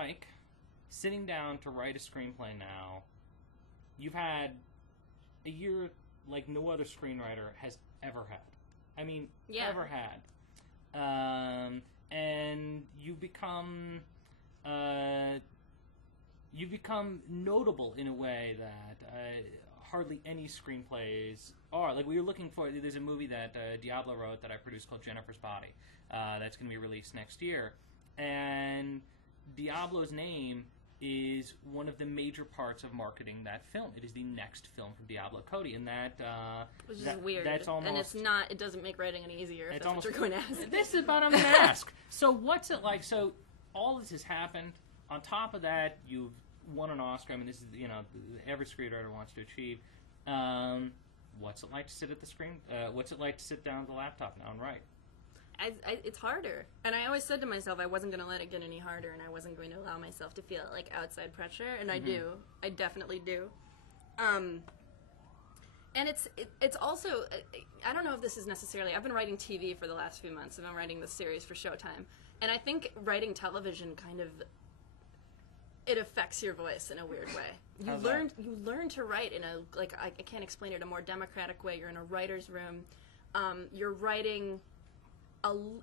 like sitting down to write a screenplay now? You've had a year like no other screenwriter has ever had. I mean, ever had. And you become notable in a way that hardly any screenplays are. Like, we were looking for, there's a movie that Diablo wrote that I produced called Jennifer's Body that's going to be released next year. And Diablo's name is one of the major parts of marketing that film. It is the next film from Diablo Cody, and which is weird. That's almost, and it's not. It doesn't make writing any easier. If that's almost, what you're going to ask. This is what I'm going to ask. So what's it like? So all this has happened. On top of that, you've won an Oscar. I mean, this is every screenwriter wants to achieve. What's it like to sit at the screen? What's it like to sit down at the laptop now and write? It's harder. And I always said to myself I wasn't going to let it get any harder, and I wasn't going to allow myself to feel like outside pressure, and I do. I definitely do. And it's also, I don't know if this is necessarily, I've been writing TV for the last few months. I've been writing this series for Showtime. And I think writing television kind of, it affects your voice in a weird way. You learn to write in a, like, I can't explain it, a more democratic way. You're in a writer's room. You're writing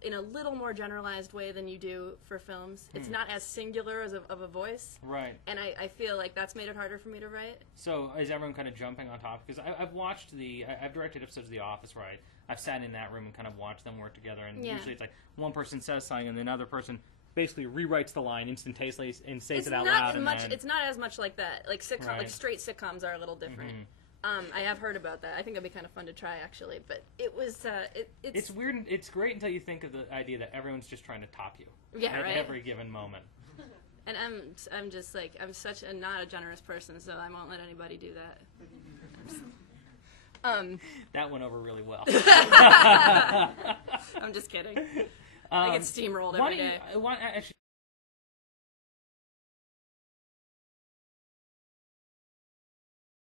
in a little more generalized way than you do for films. It's not as singular as of a voice. Right. And I feel like that's made it harder for me to write. So is everyone kind of jumping on top? Because I've watched I've directed episodes of The Office where I've sat in that room and kind of watched them work together. And usually it's like one person says something and the other person basically rewrites the line instantaneously and says it out loud. It's not as much like that. Like like straight sitcoms are a little different. I have heard about that. I think it'd be kind of fun to try, actually. But it was it's weird. It's great until you think of the idea that everyone's just trying to top you. Yeah, at every given moment. And I'm just like, I'm such not a generous person, so I won't let anybody do that. That went over really well. I'm just kidding. I get steamrolled every day. Actually,